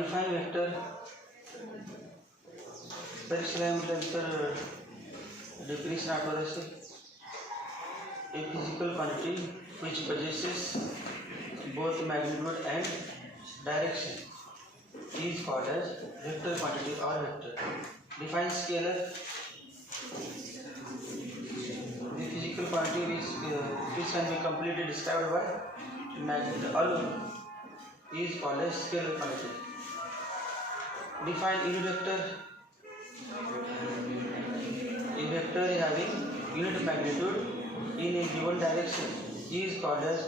Define vector. परीक्षेला म्हटल्यानंतर definition आठवत असेल. A physical quantity which possesses both magnitude and direction is called as vector quantity or vector. Define scalar. The physical quantity which can be completely described by magnitude alone is called as scalar quantity. Define unit vector. A vector having unit magnitude in a given direction is called as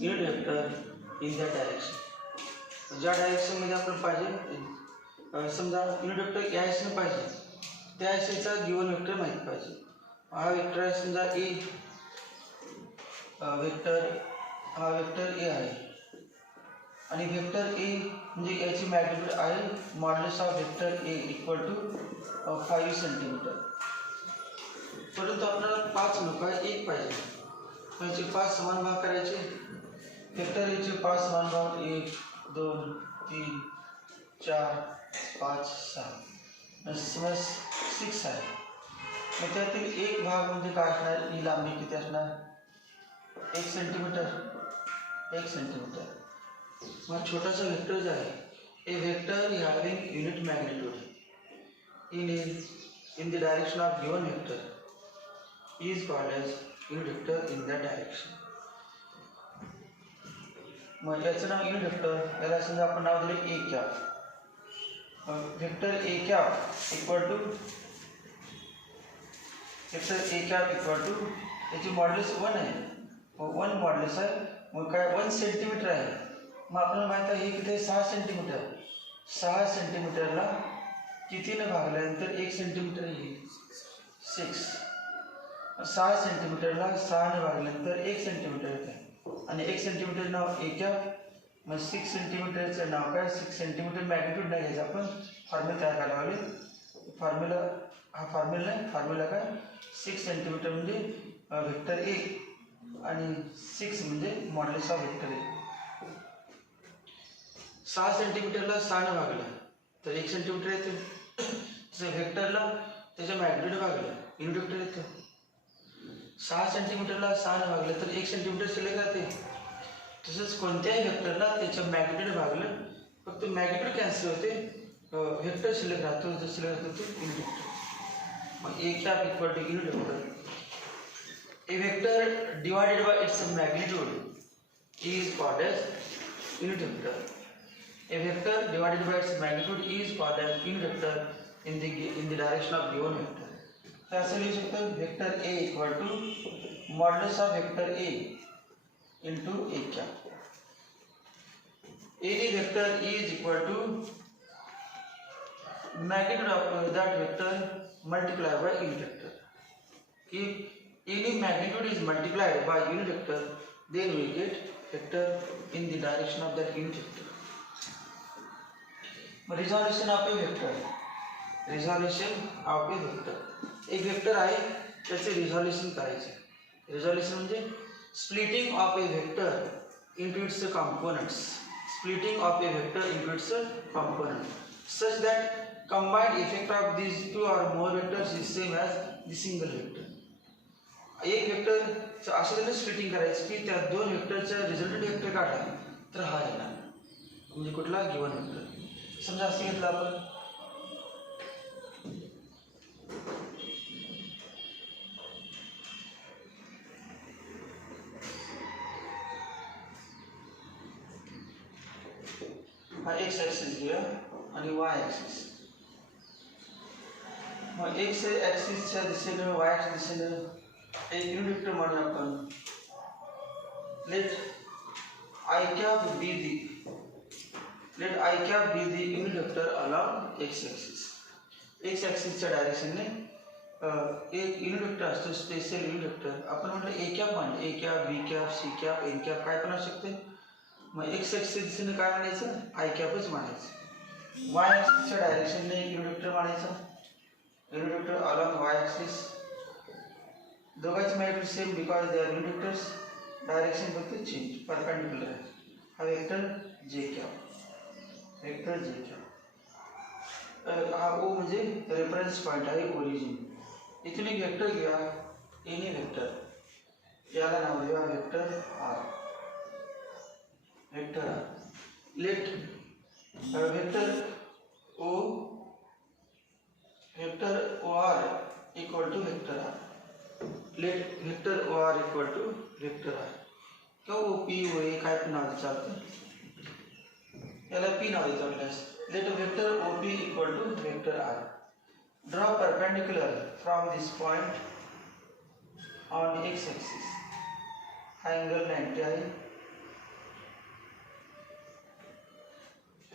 unit vector in that direction. ज्या direction मध्ये आपण पाहिजे, समजा unit vector या दिशेने पाहिजे, त्या दिशेचा गिवन वेक्टर माहित पाहिजे. हा वेक्टर आहे समजा ए वेक्टर, हा वेक्टर ए आहे आणि वेक्टर ए म्हणजे याची मॅग्निट्यूड आहे modulus of vector A equal to 5 centimetre. परंतु आपल्याला 5 लोक आहे, एक पाहिजे, त्याचे 5 समान भाग करायचे. वेक्टर एचे 5 समान भाग 1 2 3 4 5 6 समज 6 आहे. मग त्यातील एक भाग म्हणजे काय असणार, ही लांबी किती असणार, 1 सेंटीमीटर. 1 सेंटीमीटर. मग छोटासा वेक्टर जो आहे, a vector having unit magnitude in the direction of given vector is called as unit vector in that direction. मग याचं नाव युनिट वेक्टर, याला समजा आपण नाव दिले A cap. Vector A cap equal to याची मॉड्युलस 1 आहे. मग 1 मॉड्युलस आहे, मग काय 1 सेंटीमीटर आहे. मग आपल्याला माहिती आहे हे किती, 6 सेंटीमीटर. 6 सेंटीमीटरला कितीने भागल्यानंतर 1 सेंटीमीटर येईल, 6. 6 सेंटीमीटरला 6ने भागल्यानंतर 1 सेंटीमीटर येते आणि 1 सेंटीमीटर नाव ए कॅप. मग 6 सेंटीमीटरचं नाव काय, 6 सेंटीमीटर मॅग्निट्यूड नाही घ्यायचं, आपण फॉर्म्युला तयार करायला लागेल. फॉर्म्युला हा फॉर्म्युला नाही, फॉर्म्युला काय, 6 सेंटीमीटर म्हणजे वेक्टर ए आणि 6 म्हणजे मॉड्युलस ऑफ वेक्टर ए. 6 सेंटीमीटरला 6ने भागलं तर 1 सेंटीमीटर येते. तसं वेक्टरला त्याच्या मॅग्निट्यूड भागलं युनिट वेक्टर येतं. 6 सेंटीमीटरला 6ने भागलं तर 1 सेंटीमीटर शिल्लक राहते. तसंच कोणत्याही वेक्टरला त्याच्या मॅग्निट्यूड भागलं, फक्त मॅग्निट्यूड कॅन्सल होते, वेक्टर शिल्लक राहतो, जो शिल्लक राहतो तो युनिट वेक्टर. मग A cap equal to unit vector. A vector divided by its magnitude is called as unit vector. A vector divided by its magnitude is called as unit vector in the direction of given vector. तर असं लिहू शकतो, vector A equal to modulus of vector A into A cap. Any vector is equal to magnitude of that vector multiplied by unit vector. If any magnitude is multiplied by unit vector, then we get vector in the direction of that unit vector. Resolution of a vector. Resolution of a vector. एक vector आहे त्याचे resolution करायचे. Resolution म्हणजे splitting of a vector into its components. Splitting of a vector into its component such that combined effect of these two or more vectors is same as the single vector. एक vector असं त्याने splitting करायचं की त्या दोन वेक्टरचा resultant vector काढला तर हा येणार, म्हणजे कुठला गिवन वेक्टर. समजा असं घेतलं आपण, हा एक्स ॲक्सिस घेऊया आणि वाय ॲक्सिस. मग एक्स ॲक्सिसच्या दिशेनं वायच्या दिशेनं एक युनिट वेक्टर म्हणून आपण let i cap be the unit vector along x axis. X ॲक्सिसच्या डायरेक्शनने एक युनिट वेक्टर असतो, स्पेशल युनिट वेक्टर. आपण म्हटलं ए कॅप म्हणलं, a cap, b cap, c cap, n cap काय पण असू शकते. मग एक्स ॲक्सिसच्या दिशेने काय म्हणायचं, आय कॅपच म्हणायचं. वाय ॲक्सिसच्या डायरेक्शनने एक युनिट वेक्टर म्हणायचं, unit vector along y axis. दोघांची magnitude same because they are unit vectors. Direction फक्त चेंज, परपेंडिकुलर आहे. हा वेक्टर जे क्या, वेक्टर जे क्या. हा ओ म्हणजे रेफरन्स पॉईंट आहे, ओरिजिन. इथून एक वेक्टर घ्या, एनी वेक्टर, याला नाव देऊया vector R. Vector R. Let vector O, vector O R equal to vector R. Let vector O R equal to vector R किंवा ओ पी ओ ए काय पण नाव चालतं, याला पी नाव देतात. Let vector O P equal to vector R. Draw perpendicular from this point on x axis. हा angle 90 आहे,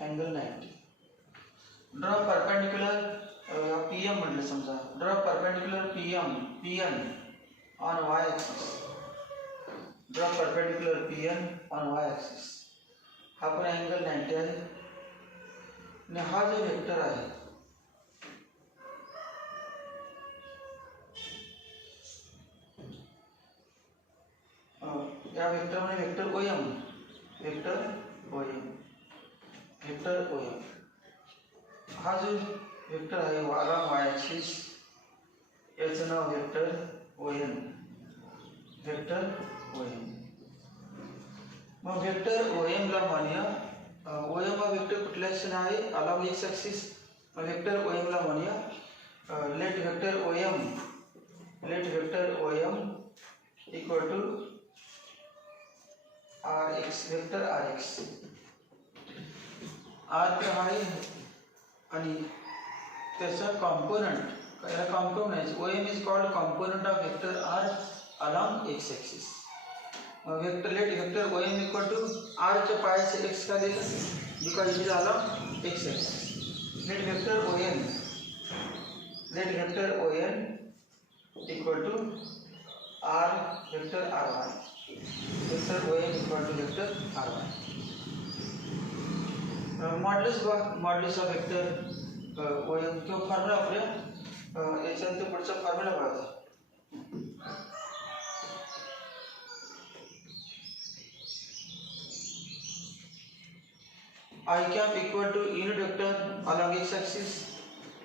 angle 90. Draw perpendicular P M म्हटलं समजा. Draw perpendicular P N on y axis. Draw perpendicular P N on y axis. हा पण angle 90 आहे. आणि हा जो वेक्टर आहे या वेक्टरमध्ये vector O M, vector O M, vector O M. हा जो वेक्टर आहे अलॉंग वाय एक्सिस, याचं नाव vector O N, vector O M. मग वेक्टर ओ एम ला म्हणूया, ओ एम हा वेक्टर कुठल्या दिशेने आहे, अलॉंग एक्स एक्सिस. मग वेक्टर ओ एम ला म्हणूया let vector O M, let vector O M equal to R x, vector R x. R तर आहे आणि त्याचा कॉम्पोनंट, याला component O M is called component of vector R along x axis. Vector let vector O M equal to R च्या पायाचे x का दिलं, because it is along x axis. Let vector O N, let vector O N equal to R vector R y. Vector O N equal to vector R y. Modulus बघा, modulus of vector O M किंवा formula आपल्या याच्यानंतर पुढचा formula बघा. I cap equal to unit vector along x axis.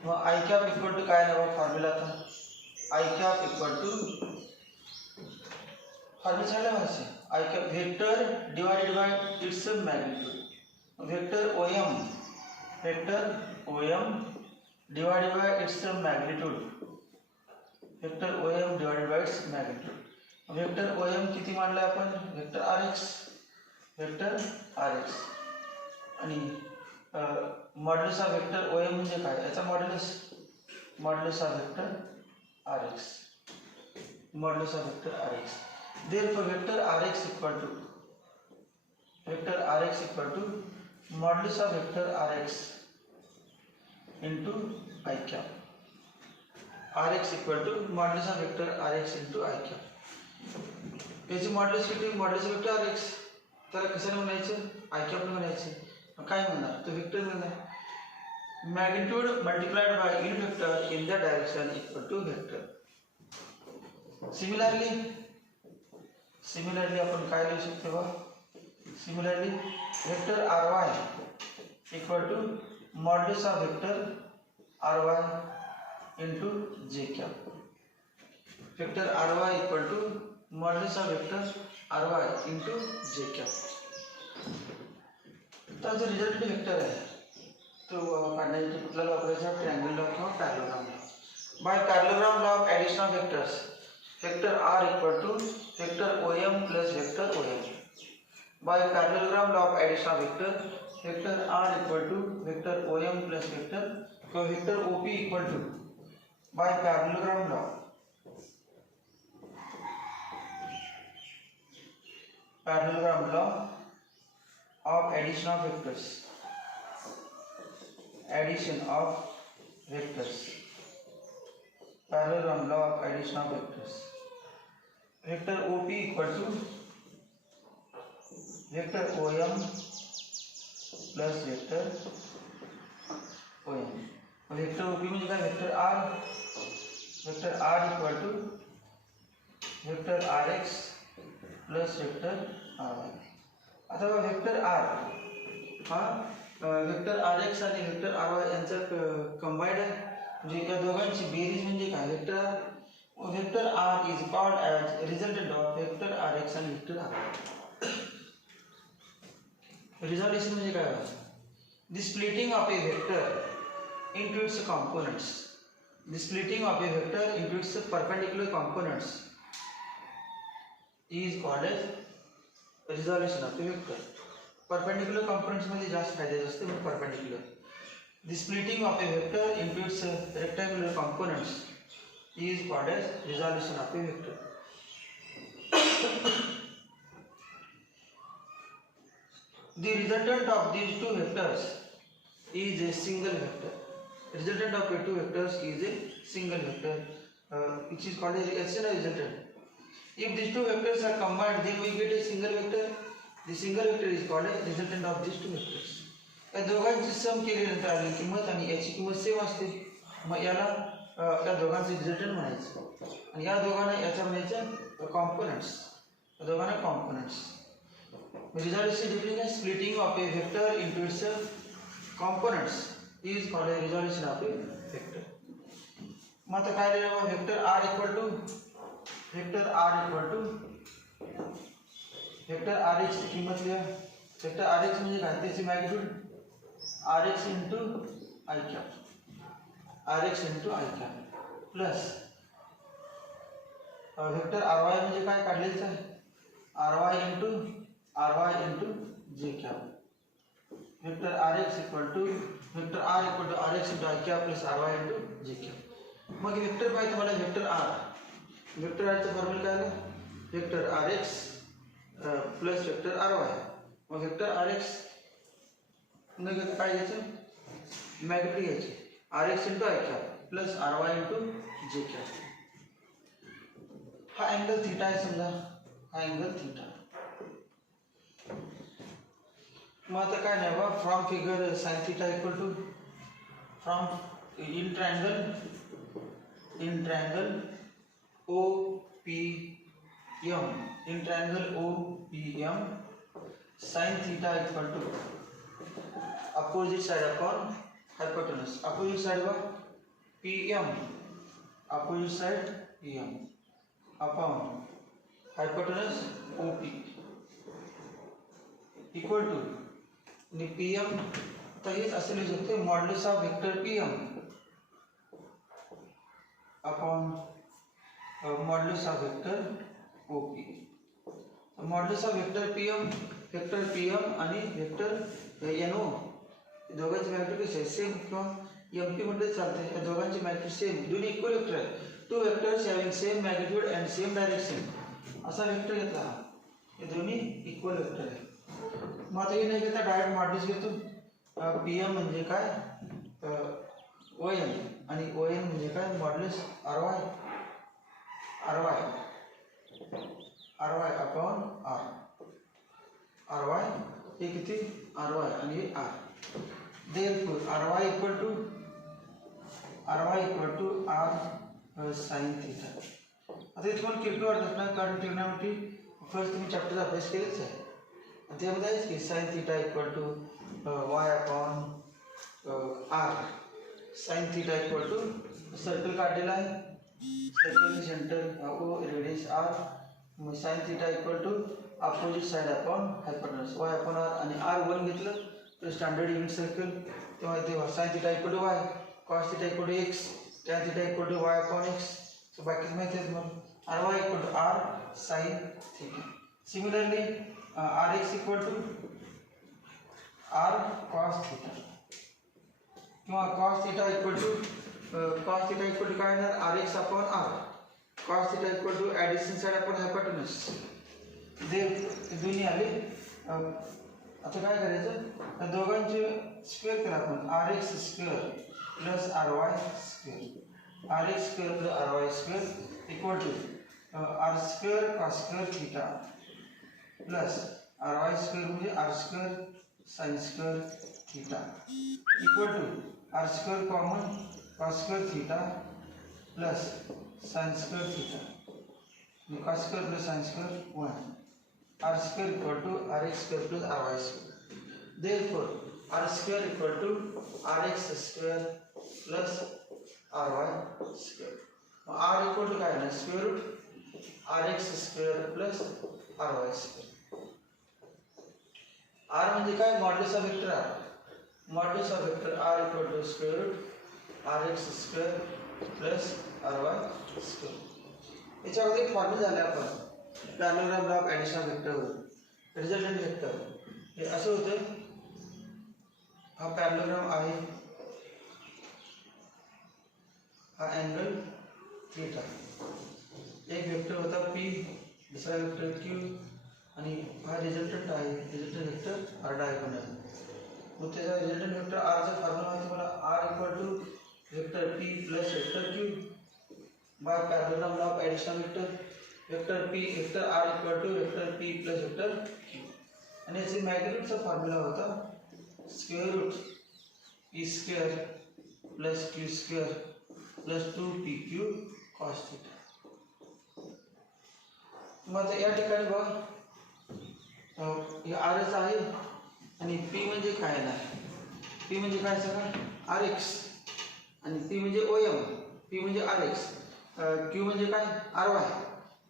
मग i cap equal to काय नाव formula आता, i cap equal to formula झाला व्हायचे i cap vector divided by its magnitude. Vector O M, vector O M divided by its magnitude, vector O M divided by its magnitude. Vector O M किती मानलं आपण, vector R x, vector R x. आणि modulus of vector O M म्हणजे काय, याचा modulus, modulus of vector R x, modulus of vector R x. Therefore vector R x equal to, vector R x equal to modulus of vector R x into i cap. R x equal to modulus of vector R x into i cap. याची modulus किती, modulus of vector R x, त्याला कशाने म्हणायचं, आई कॅपने म्हणायचं. काय म्हणणार, तो vector म्हणणार. Magnitude multiplied by unit vector in the direction equal to vector. Similarly, similarly आपण काय लिहू शकतो बघा, similarly vector R y equal to modulus of vector R y into j cap. Vector R y equal to modulus of vector R y into j cap. तर जो result vector आहे तो काढण्यासाठी कुठला लॉ वापरायचा, ट्रायंगल लॉ किंवा parallelogram law. By parallelogram law of addition of vectors, vector R equal to vector O M plus vector O M. By parallelogram law of addition of vector, vector R equal to vector O M plus vector किंवा vector O P equal to by parallelogram law, parallelogram law of addition of vectors, addition of vectors, parallelogram law of addition of vectors. Vector OP equal to vector OM plus vector OM. Vector OP म्हणजे काय, vector R, vector R equal to vector R x plus vector R y. आता vector R हा vector R x आणि vector R y यांचा combined आहे, म्हणजे या दोघांची बेरीज म्हणजे काय. Vector R is called as resultant of vector R x आणि वेक्टर आर वाय. रिझॉल्युशन म्हणजे काय होतं. The splitting of a vector into its components. The splitting of a vector into its perpendicular components is called as resolution of a vector. Perpendicular components मध्ये जास्त फायद्याचं असते म्हणून perpendicular. The splitting of a vector into its rectangular components is called as resolution of a vector. The resultant of these two vectors is a single vector. Resultant of two vectors is a single vector, which is called as resultant. If these two vectors are combined, then we get a single vector. The single vector is called as resultant of these two vectors. या दोघांची सम केल्यानंतर आलेली किंमत आणि याची किंमत same असते, मग याला या दोघांचे रिझल्टंट म्हणायचं. आणि या दोघांना याच्या म्हणायचं कॉम्पोनंट्स. या दोघांना components. Resolution definition is splitting of a vector into its components is called a resolution of a vector. मग आता काय लिहिलं मग vector r equal to vector r x ची किंमत लिहा. वेक्टर r x म्हणजे काय, त्याची magnitude r x into i cap plus vector r y म्हणजे काय काढलेलं आहे, r y into j cap. Vector r x equal to r x into i cap plus r y into j cap. मग vector पाहिजे तुम्हाला vector r चं formula काय आहे, vector r x plus vector r y. मग vector r x म्हणजे काय घ्यायचं, मॅग्निट्यूड घ्यायची r x into i cap plus r y into j cap. हा अँगल थीटा आहे समजा, हा अँगल थीटा. मग आता काय नाही बा, from figure sine theta equal to from in triangle OPM sine theta equal to opposite side upon hypotenuse. Opposite side बा PM, opposite side PM upon hypotenuse OP equal to आणि PM तर हेच असे लिहू शकते modulus of vector PM upon modulus of vector OP. Modulus of vector PM आणि vector NO दोघांची magnitude कशी आहे, सेम किंवा MP म्हटलं चालते. या दोघांची मॅग्निट्यूड सेम, दोन्ही इक्वल वेक्टर आहे. Two vectors having same magnitude and same direction असा वेक्टर घेतला. हे दोन्ही इक्वल वेक्टर आहे. मग आता हे नाही घेता डायरेक्ट मॉड्युलस घेतो. PM म्हणजे काय ON आणि ON म्हणजे काय मॉड्युलस RY अपॉन RY हे किती RY आणि हे R. Therefore RY equal to R sin theta. आता हे तुम्हाला किती वाटत ना, कारण ट्रिग्नॉमेट्री फर्स्ट तुम्ही चॅप्टर अभ्यास केलेच आहे. त्यामध्ये आहेच की sine theta equal to y upon R. Sine theta equal to circle काढलेला आहे, circle centre O radius R. मग sine theta equal to opposite side upon hypotenuse y upon R आणि R 1 घेतलं तर स्टँडर्ड युनिट सर्कल. तेव्हा sine theta equal to y, cos theta equal to x, tan theta equal to y upon x. So बाकीच माहिती आहे तुम्हाला. RY equal to R sine theta. Similarly RX equal to R cos theta किंवा cos theta equal to काय येणार RX upon R. cos theta equal to addition side upon hypotenuse. जे दोन्ही आले. आता काय करायचं, त्या दोघांचे स्क्वेअर करा आपण. RX square plus RY square, RX square plus RY square equal to R square cos square theta plus RY square म्हणजे R square sine square theta equal to R square common cos square theta plus sine square theta cos square plus sin square 1. R square equal to Rx square plus Ry square. Therefore, R square equal to Rx square plus Ry square. R equal to काय ना square root Rx square plus Ry square. R म्हणजे काय modulus of vector R. Modulus of vector R equal to square root Rx square plus Ry square. याच्यामध्ये एक formula झाला आपण parallelogram of addition of vector resultant vector हे असं होतं. हा पॅरलोग्राम आहे, हा अँगल थीटा, एक वेक्टर होता P, दुसरा वेक्टर Q आणि हा रिझल्टंट आहे, रिझल्टंट वेक्टर R डायगोनल. मग त्याचा रिझल्टंट वेक्टर R चा फॉर्म्युला माहिती मला R equal to vector P plus vector Q by parallelogram of addition vector P vector R equal to vector P plus vector Q. आणि याचे मॅग्निट्यूडचा formula होता square root P square plus Q square plus 2PQ cos theta. मग या ठिकाणी बघा हे Rच आहे आणि P म्हणजे काय नाही, P म्हणजे काय सगळं Rx आणि P म्हणजे OM, P म्हणजे Rx, Q म्हणजे काय Ry,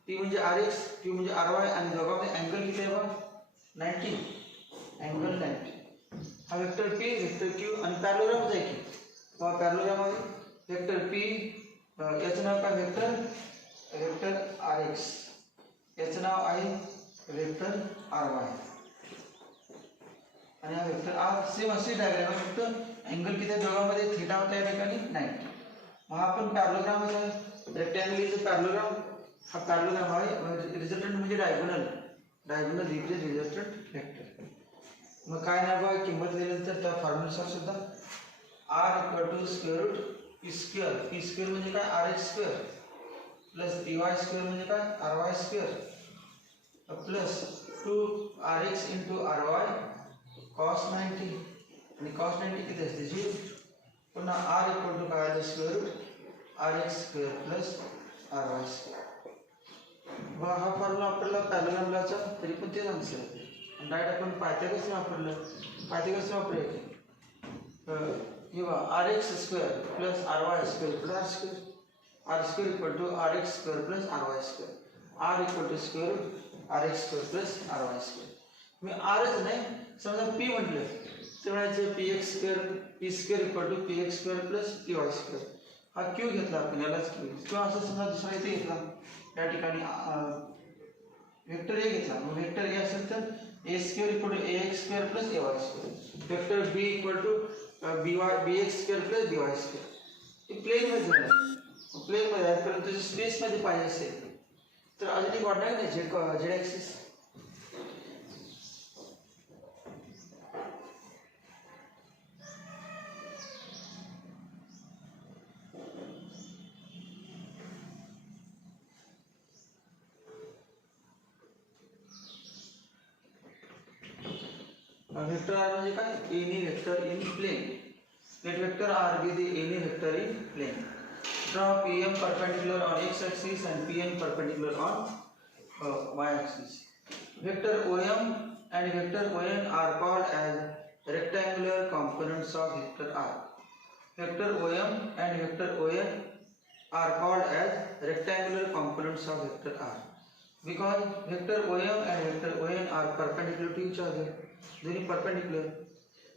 P म्हणजे Rx, Q म्हणजे Ry आणि दोघांमध्ये अँगल किती आहे बघा 90, अँगल 90. हा वेक्टर P वेक्टर Q आणि पॅरलोग्राम आहे की बघा पॅरलोग्राम आहे वेक्टर P, याचं नाव काय वेक्टर वेक्टर Rx, याचं नाव आहे वेक्टर Ry आणि हा वेक्टर R सेम असे डायग्राम आहे, फक्त अँगल किती आहे दोघांमध्ये थीटा होता या ठिकाणी 90. मग हा पण पॅरलोग्राम आहे, रेक्टँगल इज पॅरलोग्राम, हा पॅरलोग्राम आहे, रिझल्टंट म्हणजे diagonal, diagonal replace resultant vector. मग काय नाही बघा किंमत दिल्यानंतर त्या फॉर्म्युलानुसार सुद्धा R equal to square root P square, P square म्हणजे काय Rx square plus PY square म्हणजे काय Ry square plus 2Rx into Ry cos 90 आणि cos 90 किती असते 0. पुन्हा R इक्वल टू काय square root Rx square plus Ry square. बघा हा फॉर्म्युला आपल्याला पॅरलोग्रामचा तरी पण तेच आन्सर आहे. डायरेक्ट आपण पायथागोरस वापरलं, पायथागोरस वापरूया हे बघा Rx square plus Ry square plus R square, R square equal to Rx square plus Ry square, R equal to square root Rx square plus Ry square. मी Rच नाही समजा P म्हटलं तर म्हणायचं Px square, P square equal to Px square plus Py square. हा Q घेतला आपण यालाच Q किंवा असं समजा दुसरा इथे घेतला या ठिकाणी वेक्टर A घेतला, मग वेक्टर A असेल तर A square equal to Ax square plus Ay square, vector B equal to Bx square plus By square. हे प्लेन मध्ये झालं, प्लेन मध्ये आहे परंतु स्पेस मध्ये पाहिजे असेल तर अजून एक वाढणार नाही झेड ॲक्सिस. वेक्टर R म्हणजे काय any vector in plane, let vector R be the any vector in plane. Draw PM perpendicular on x axis and PN perpendicular on y axis. Vector OM and vector ON are called as rectangular components of vector R. Vector OM and vector ON are called as rectangular components of vector R because vector OM and vector ON are perpendicular to each other. दोन्ही perpendicular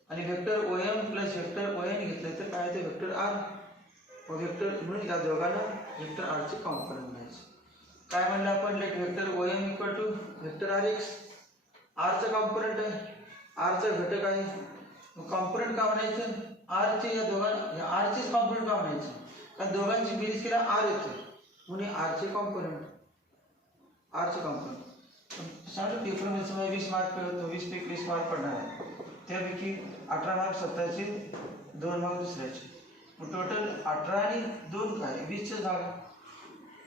आणि vector OM plus vector ON घेतलं तर काय ते vector R. मग vector म्हणून या दोघांना वेक्टर R चे कॉम्पोनंट म्हणायचे. काय म्हणलं आपण let vector OM equal to vector Rx, R चा कॉम्पोनंट आहे, R चा घटक आहे. मग कॉम्पोनंट का म्हणायचं R चे, या दोघांना R चेच कॉम्पोनंट का म्हणायचं कारण दोघांची बेरीज केला R येतो म्हणून R चे कॉम्पोनंट, R चे कॉम्पोनंट. सांगितलं पेपरमध्ये समजा 20 मार्क होतो, 20 पैकी 20 मार्क पडणार आहे, त्यापैकी 18 मार्क स्वतःचे, 2 मार्क दुसऱ्याचे, मग टोटल 18 आणि 2 काय 20चे भाग.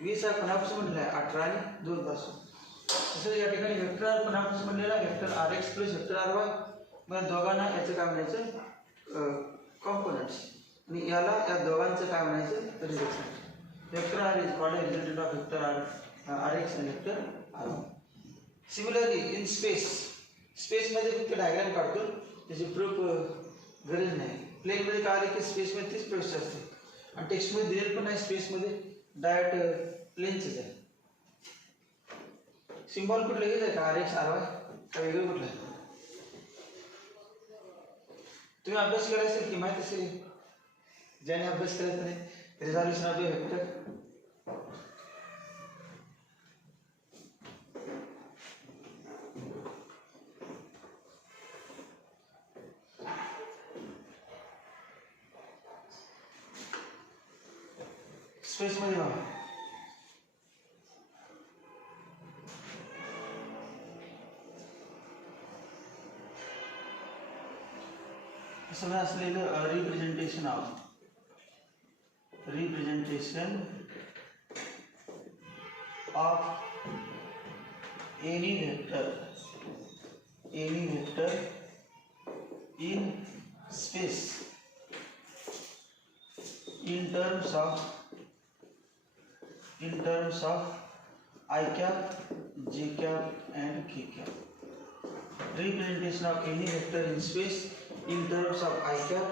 20 हा कोणापासून म्हणलेला आहे 18 आणि 2 पासून. तसं या ठिकाणी वेक्टर कोणापासून म्हणलेला vector Rx plus vector Ry, मग दोघांना याचं काय म्हणायचं कॉम्पोनंट्स आणि याला या दोघांचं काय म्हणायचं resultant. Vector R is called resultant of vector R RX आणि वेक्टर R. सिमिलरली इन स्पेसमध्ये फक्त डायग्राम काढतो, त्याची प्रूफ गरज नाही. प्लेनमध्ये काय आले की स्पेसमध्ये तीच प्रोसेस असते आणि टेक्स्टमध्ये दिलेलं पण नाही, स्पेसमध्ये डायरेक्ट प्लेनचंच आहे. सिम्बॉल कुठलं हेच आहे का RX RY का वेगळं कुठलं आहे? तुम्ही अभ्यास केला असेल की माहिती असेल, ज्याने अभ्यास केला त्याने रिझॉल्युशन ऑफ वेक्टर. स्पेसमध्ये बघा सगळं असलेलं representation of any vector in space in terms of I cap, J cap and K cap. Representation of any vector in space in terms of I cap.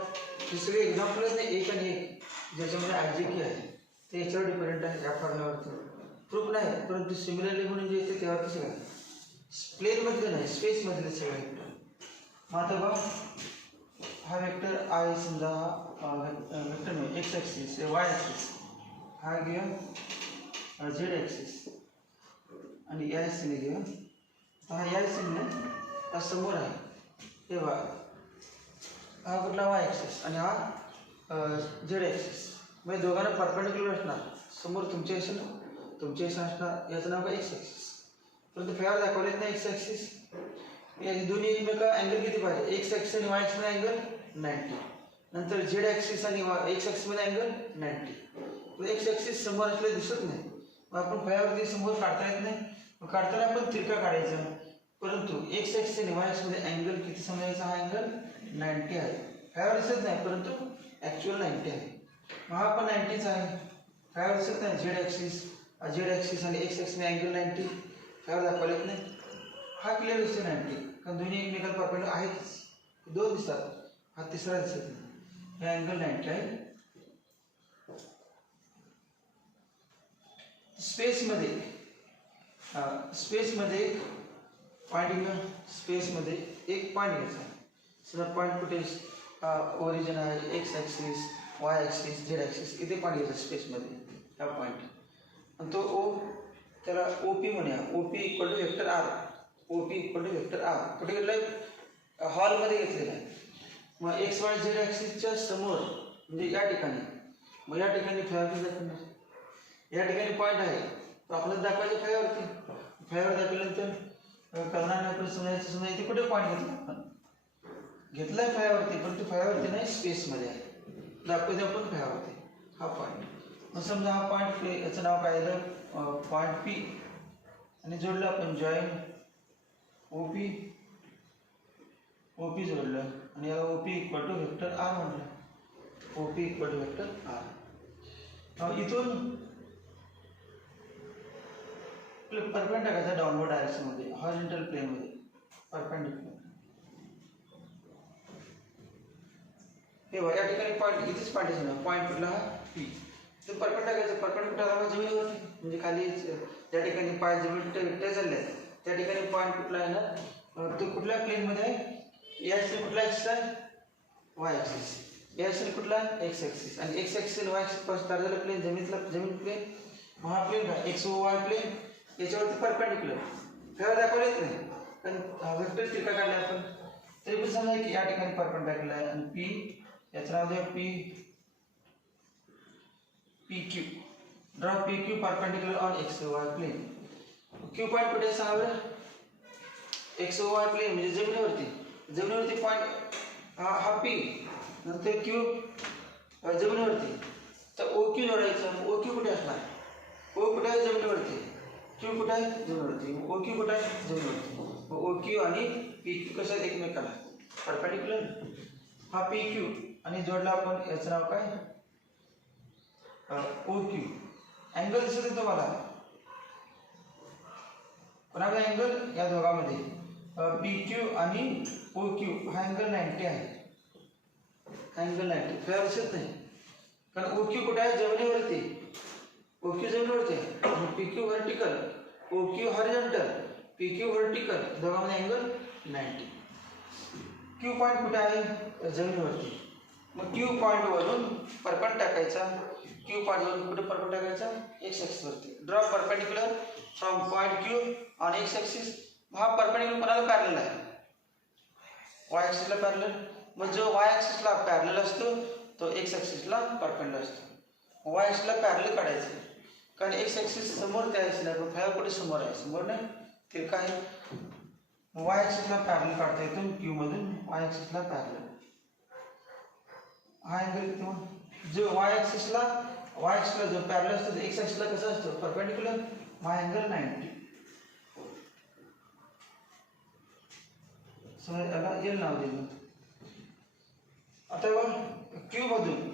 हे सगळे एक्झाम्पल आहेत ना, एक आणि एक ज्याच्यामध्ये IJK आहे ते याच्यावर डिपेंडेंट आहे. या फॉर्म्युल्यावरती प्रूफ नाही, परंतु सिमिलरली म्हणून जे येते त्यावरती सगळं प्लेनमधले नाही, स्पेसमधले सगळे वेक्टर. मग आता बघ हा वेक्टर आहे, समजा वेक्टर नाही, एक्स ॲक्सिस वाय ॲक्सिस, हा घेऊया झेड ॲक्सिस आणि या ॲक्सिसने घेऊया. तर हा या ॲक्सिसने हा समोर आहे, हे बघा हा कुठला वाय ॲक्सिस आणि हा झेड ॲक्सिस. म्हणजे दोघांना परपेंडिक्युलर असणार, समोर तुमचे असणार, याचं नाव काय एक्स ॲक्सिस. परंतु फेवर दाखवलेत ना एक्स ॲक्सिस, या दोन्ही एकमेका अँगल किती पाहिजे, एक्स ॲक्सिस आणि वाय ॲक्सिसमध्ये अँगल 90, नंतर झेड ॲक्सिस आणि एक्स ॲक्सिसमध्ये अँगल 90. एक्स ॲक्सिस समोर असले दिसत नाही, मग आपण फळ्यावरती समोर काढता येत नाही, मग काढताना आपण तिरका काढायचा. परंतु एक्स ॲक्सिस आणि वाय ॲक्सिसमध्ये अँगल किती समजायचा, हा अँगल 90 आहे. फळ्यावर दिसत नाही परंतु ॲक्च्युअल 90 आहे. मग हा पण 90च आहे, फळ्यावर दिसत नाही. झेड ॲक्सिस आणि एक्स ॲक्सिसने अँगल 90 फळ्यावर दाखवले येत नाही. हा क्लिअर दिसतो 90, कारण दोन्ही एकमेकाला परपेंडिक्युलर आहेतच, दोन दिसतात, हा तिसरा दिसत नाही. हे अँगल 90 आहे. स्पेसमध्ये पॉईंट घेऊन स्पेसमध्ये एक पॉईंट घ्यायचा आहे. समजा पॉईंट कुठे ओरिजिन आहे, x axis, Y axis, Z axis, इथे पॉईंट घ्यायचा स्पेसमध्ये हा पॉईंट. आणि तो ओ, त्याला OP म्हणूया. OP equal to vector R. OP equal to vector R कुठे घेतलं आहे, हॉलमध्ये घेतलेला आहे. मग एक्स वाय झेड ॲक्सिसच्या समोर म्हणजे या ठिकाणी, मग या ठिकाणी फ्लायवरती दाखवणार, या ठिकाणी पॉईंट आहे तो आपल्याला दाखवायचं फ्लायवर दाखवल्यानंतर करणार नाही. आपण समजा इथे कुठे पॉईंट घेतला, आपण घेतला आहे फ्लायवरती, पण तो फ्लायवरती नाही, स्पेसमध्ये आहे, दाखवायचं आपण फ्लायवरती हा पॉईंट. मग समजा हा पॉईंट याचं नाव काय झालं, पॉईंट P, आणि जोडलं आपण जॉईन OP जोडलं आणि याला OP equal to vector R म्हटलं. OP equal to vector R. इथून परपेंडिक्युलर टाकायचा डाउनवर्ड डायरेक्शनमध्ये, हॉरिझॉन्टल प्लेनमध्ये परपेंडिक्युलर. हे बघा या ठिकाणी पॉईंट, इथेच पॉईंट आहे, पॉईंट कुठला हा P. तर परपेंडिक्युलर टाकायचं, परपेंडिक्युलर टाकायला जमिनीवरती, म्हणजे खाली ज्या ठिकाणी पाय जमिनीत विट्टे चालले आहेत त्या ठिकाणी पॉईंट कुठला आहे ना, तो कुठल्या प्लेनमध्ये आहे, या ॲक्सिस कुठला ॲक्सिस आहे, वाय ॲक्सिस, या ॲक्सिस कुठला एक्स ॲक्सिस, आणि एक्स ॲक्सिस आणि वाय ॲक्सिस पासून तयार झालं प्लेन, जमीन प्लेन. मग हा प्लेन काय XY प्लेन, याच्यावरती परपेंडिक्युलर फेवर दाखवले येत नाही, कारण वेक्टर तिरका काढला आपण. तरी पण समजा की या ठिकाणी परपेंडिक्युलर आहे आणि P, याचं नाव द्या PQ. Draw PQ perpendicular on XY plane. Q point कुठे सांगा, XY प्लेन म्हणजे जमिनीवरती पॉईंट हा P, नंतर Q जमिनीवरती, तर OQ जोडायचं. OQ कुठे असणार, O कुठे आहे जमिनीवरती, Q कुठे आहे जमिनीवरती, OQ कुठे आहे जमिनीवरती. OQ आणि PQ कसं आहेत एकमेकाला परपेंडिक्युलर. हा PQ आणि जोडला आपण, याचं नाव काय OQ. अँगल दिसत आहे तुम्हाला, कोणाचा अँगल या दोघांमध्ये पी क्यू आणि ओ क्यू हा अँगल 90 आहे, अँगल 90 फेअर दिसत नाही कारण ओ क्यू कुठे आहे जमिनीवरती, ओ क्यू जमिनीवरती आहे, P Q vertical, O Q horizontal, P Q vertical, दोघांमध्ये अँगल 90. क्यू पॉईंट कुठे आहे जमिनीवरती, मग क्यू पॉईंट वरून परपंड टाकायचा, क्यू पॉईंट वरून कुठे परपंड टाकायचा एक्स ॲक्सिस वरती. Draw perpendicular from point Q on x axis. हा परपेंडिक्युलर कोणाला पॅरलल आहे वाय ॲक्सिसला पॅरलल, मग जो वाय ॲक्सिसला पॅरलल असतो तो एक्स ॲक्सिसला परपेंडिक्युलर असतो. वाय ॲक्सिसला पॅरलल काढायचं कारण एक्स ॲक्सिस समोर त्या ॲक्सिसला पण फॅर कुठे समोर आहे, समोर नाही तिरका आहे. वाय ॲक्सिसला पॅरलल काढता येतो क्यू मधून वाय ॲक्सिसला पॅरलल. हा अँगल किती जो वाय ॲक्सिसला जो पॅरलल असतो एक्स ॲक्सिसला कसा असतो परपेंडिक्युलर, हा अँगल 90. सो याला एल नाव दिलं. आता बघ क्यू मधून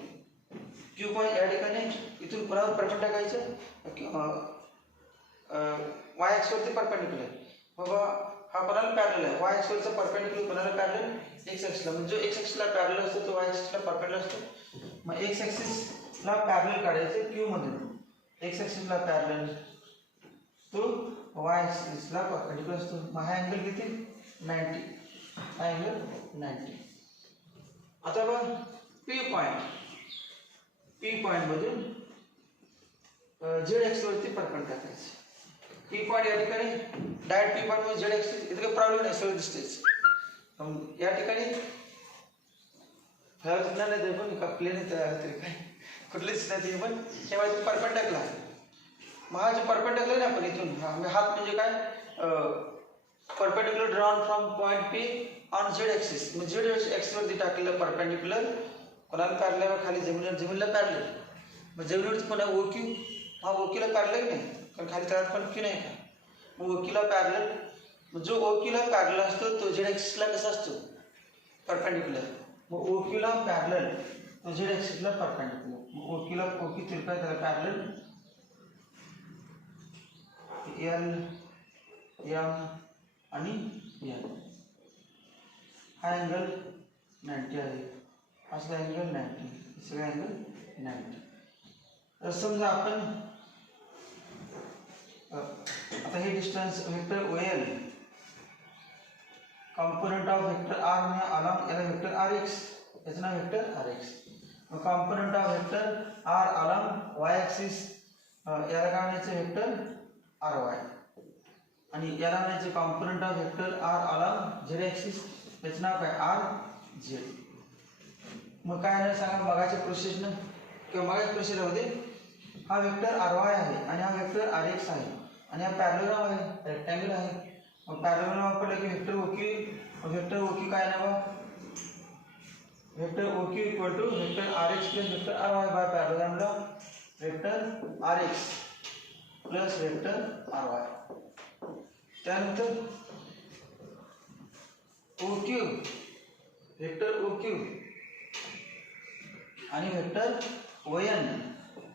क्यू पॉईंट या ठिकाणी इथून पुन्हा परपेंड टाकायचं वाय ॲक्सिस वरती परपेंडिक्युलर. बाबा हा कोणाला पॅरलल आहे वाय ॲक्सिस वरचा परपेंडिक्युलर कोणाला पॅरलल एक्स ॲक्सिसला, म्हणजे जो एक्स ॲक्सिसला पॅरलल असतो तो वाय ॲक्सिसला परपेंडिक्युलर असतो. मग एक्स ॲक्सिसला पॅरलल काढायचं क्यू मधून, एक्स ॲक्सिसला पॅरलल तो वाय ॲक्सिसला परपेंडिक्युलर असतो. मग हा अँगल किती 90, हा अँगल 90. आता बघ पी पॉईंट मधून झेड ॲक्सिस वरती परपेंड टाकायचं. पी पॉईंट या ठिकाणी डायरेक्ट पी पॉईंट मध्ये झेड ॲक्सिस इथे काही प्रॉब्लेम नाही, सगळं दिसतेच. या ठिकाणी फॅर दिसणार नाही तरी पण का प्लेन तरी काय कुठले दिसणार तरी पण तेव्हा इथे परपेंड टाकला. मग हा जो परपेंड टाकला ना आपण इथून हात म्हणजे काय perpendicular drawn from point P on Z axis. मग झेड ॲक्सिस वरती टाकलेलं परपेंडिक्युलर कोणाला पॅरलल खाली जमिनीला पॅरलल. मग जमिनीवरती पुन्हा ओ क्यू, हा ओ क्यूला पॅरलल नाही कारण खाली त्यात पण क्यू नाही का, मग ओ क्यूला पॅरलल. मग जो ओ क्यूला पॅरलल असतो तो झेड ॲक्सिसला कसा असतो परपेंडिक्युलर. मग ओ क्यूला पॅरलल तो झेड ॲक्सिसला परपेंडिक्युलर. मग ओ क्यू तिरका त्याला पॅरलल एल एम आणि एल. हा अँगल 90 आहे, असला अँगल 90, सगळा अँगल 90. तर समजा आपण आता हे distance vector O L component of vector R म्हणून अलॉंग याला वेक्टर आर एक्स, याचं नाव वेक्टर आर एक्स. मग component of vector R along y axis याला काय म्हणायचं वेक्टर आर वाय. आणि याला म्हणायचे component of vector R along z axis, याचं नाव काय आर झेड. मग काय नाही सांगा मगाच्या प्रोसेसनं किंवा मगाच्या प्रोसेसमध्ये हा वेक्टर आर वाय आहे आणि हा वेक्टर आर एक्स आहे आणि हा पॅरलोग्राम आहे, रेक्टँगल आहे. मग पॅरलोग्राम वापरलं की वेक्टर ओ क्यू काय नाव vector O Q equal to vector R x plus vector R y by पॅरलोग्रामला vector R x plus vector R y. त्यानंतर O Q vector O Q आणि vector O N,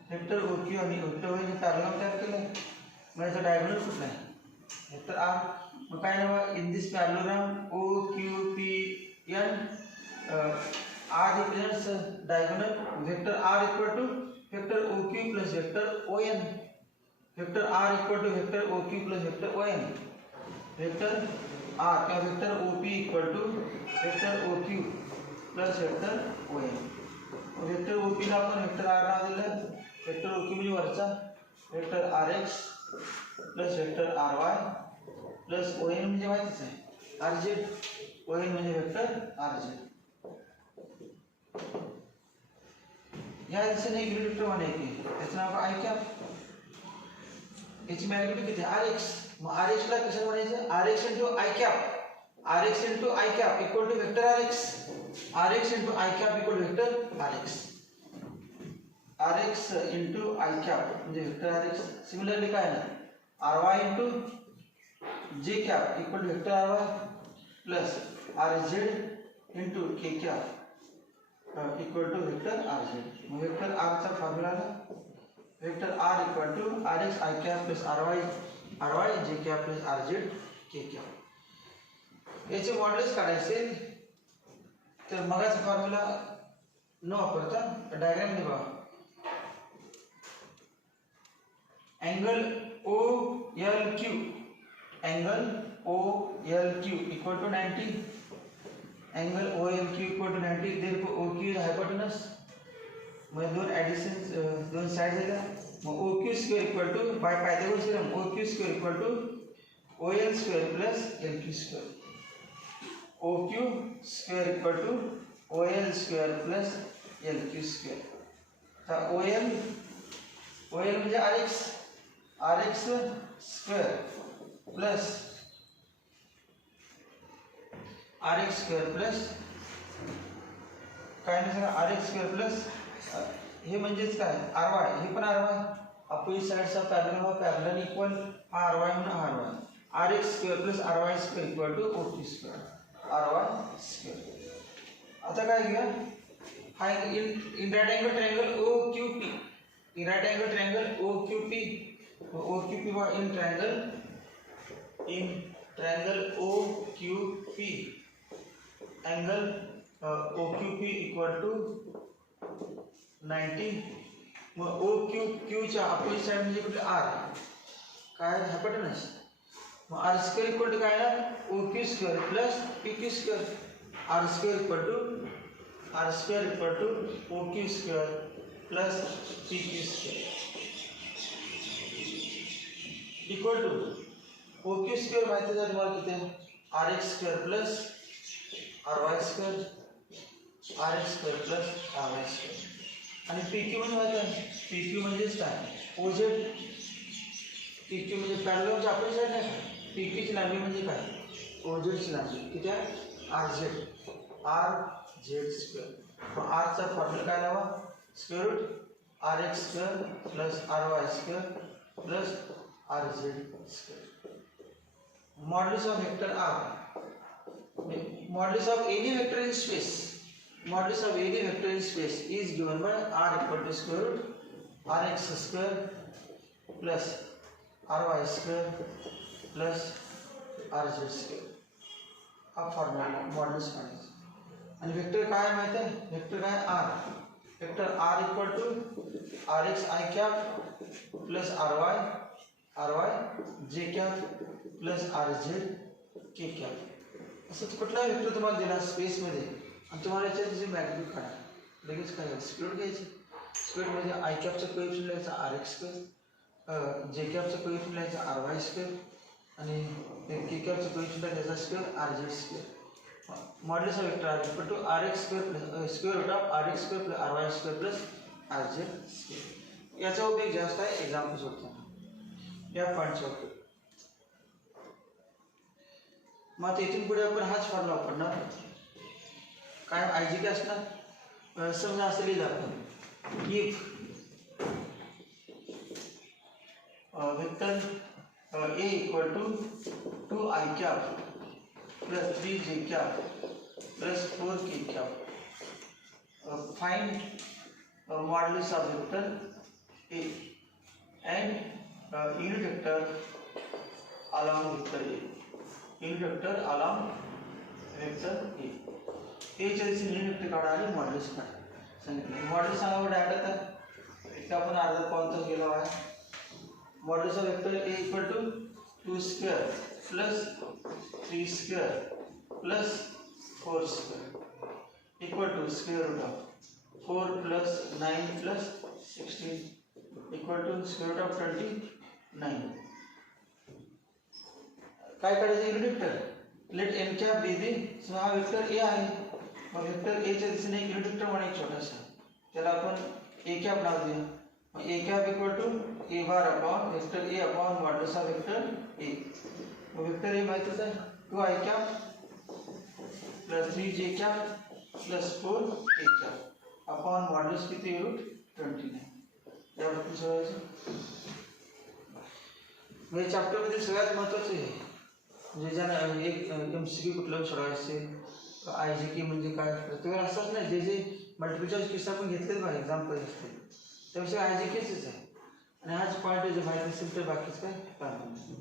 vector O Q आणि vector O N parallelogram तयार केलं. मग याचा diagonal कुठला आहे वेक्टर आर. मग काय नाव in this parallelogram O Q P N R represents diagonal vector R equal to vector O Q plus vector O N, vector R equal to vector O Q plus vector O N, vector R किंवा vector O P equal to vector O Q plus vector O N. Vector O पीला आपण vector R नाव दिलं, vector O Q म्हणजे वरचा vector R x plus vector R y plus O N म्हणजे माहितीच आहे R z, O N म्हणजे vector R z. या दिशेने एक युनिट प्रमाणे येते त्याचं नाव आय कॅप. याची मॅग्निट्यूड किती आर एक्स. मग आर एक्सला कसं म्हणायचं R x into i cap, R x into i cap equal to vector R x, R x into i cap equal to vector R x, R x into i cap म्हणजे vector R x. Similarly काय ना R y into j cap equal to vector R y plus R z into k cap equal to vector R z. मग vector आरचा formula vector R equal to R X I cap plus R y R Y जे cap plus R Z के cap. याचे models काढायचे तर मगाचा formula न वापरता diagram लिहा. Angle O L Q, angle O L Q equal to 90. Angle O L Q equal to 90. Therefore O Q is hypotenuse. मग दोन ॲडिशन दोन साईड झाल्या. मग O Q square equal to by Pythagoras theorem O Q square equal to O L square plus L Q square. O Q square equal to O L square plus L Q square. तर O L म्हणजे R x square plus R x square plus काय नाही R x square plus हे म्हणजेच काय R y. हे पण R y. Opposite sides of parallel equal हा आर वाय म्हणून हा R y. R x square plus R Y square equal to O Q square R Y square. आता काय घेऊया हा in right angle triangle O Q P. In right angle triangle O Q P. O Q P वा in triangle O Q P angle O Q P equal to 90. मग ओ क्यूच्या opposite side म्हणजे कुठे R काय hypotenuse. मग R square equal to काय ना O Q square plus P Q square. R square equal to O Q square plus P Q square equal to O Q square माहिती आहे तुम्हाला किती आहे R x square plus R Y square R x square plus R Y square. आणि P Q म्हणजे माहिती आहे P Q म्हणजेच काय ओ झेड. पी क्यू म्हणजे पॅरललच्या अपोजिट साईड नाही का. पी क्यूची लांबी म्हणजे काय ओ झेडची लांबी किती आहे आर झेड स्क्वेअर. मग आरचा फॉर्म्युला काय लावा square root R x square plus R Y square plus R Z square. Modulus of vector R. Modulus of any vector in space. Modulus of any vector in space is given by r equal to square root rx square plus ry square plus rz square. हा formula modulus काढायचा. आणि vector काय माहिती आहे vector काय R. Vector R equal to R X I cap plus R Y जे cap plus R Z के cap. असं कुठलाही वेक्टर तुम्हाला दिला स्पेसमध्ये आणि तुम्हाला याच्यात मॅग्निट्यूड काढा लगेच काय स्पीड घ्यायची. स्पीडमध्ये आय कॅपचं कोएफिशियंट लिहायचं आर एक्स स्क्वेअर. जे कॅपचं कोएफिशियंट लिहायचं आर वाय स्क्वेअर आणि के कॅपचं कोएफिशियंट लिहायचं square R Z square. Modulus of vector R equal to R x square square root of R x square plus R Y square plus R Z square. याचा उपयोग जास्त आहे example सोडताना या पॉईंटचा उपयोग. मग इथून पुढे आपण हाच फॉर्म्युला वापरणार. काय आय जी काय असणार समजा असं लिहिलं आपण if vector A equal to 2 I cap plus 3 J cap plus 4 K cap find modulus of vector A and unit vector along vector A. Unit vector along vector A. एच्या दिवशी युनिट वेक्टर काढा आणि modulus काढा सांगितलं. Modulus सांगा direct आता इथे आपण अर्धा पाऊण तास गेलो आहे. Modulus of vector A equal to 2 square plus 3 square plus 4 square equal to square root of 4 plus 9 plus 16 equal to square root of 29. काय काढायचं unit vector. Let N cap be the. So हा vector A आहे. मग vector एच्या दिशेने एक unit vector म्हणा एक छोटासा त्याला आपण ए कॅप नाव देऊ. मग A cap equal to A bar upon vector A upon modulus of vector A. मग वेक्टर ए माहितीच आहे 2 I cap plus 3 J cap plus 4 K cap upon modulus किती रूट 29. यावरती सोडायचं. म्हणजे चॅप्टरमध्ये सगळ्यात महत्त्वाचं आहे म्हणजे ज्यांना एक MCQ कुठलं सोडायचे आय जी के म्हणजे काय प्रत्येक असतात ना जे मल्टिपल चॉईस किस्सा आपण घेतलेच बघा एक्झाम्पल असते त्यापेक्षा आय जी केच आहे. आणि हाच पॉईंट जर माहीत नसेल तर बाकीच काय काम नाही.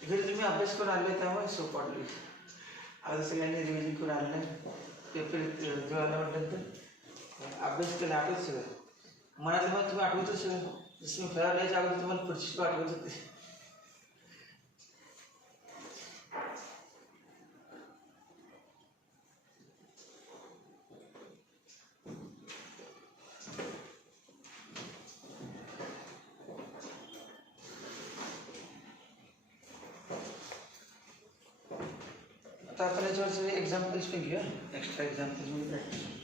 जरी तुम्ही अभ्यास करून आले त्यामुळे सोपं वाटलं. आता सगळ्यांनी रिव्हिजन करून आलं नाही, पेपर जुळाला म्हटल्यानंतर अभ्यास केला आठवत सगळं मनातलं मग तुम्ही आठवतच सगळं. जसं मी फेरायला यायच्या अगोदर तुम्हाला पुढची आठवत होते. आता आपण याच्यावर सगळे एक्झाम्पल्स पण घेऊया. एक्स्ट्रा एक्झाम्पल्स म्हणजे प्रॅक्टिस.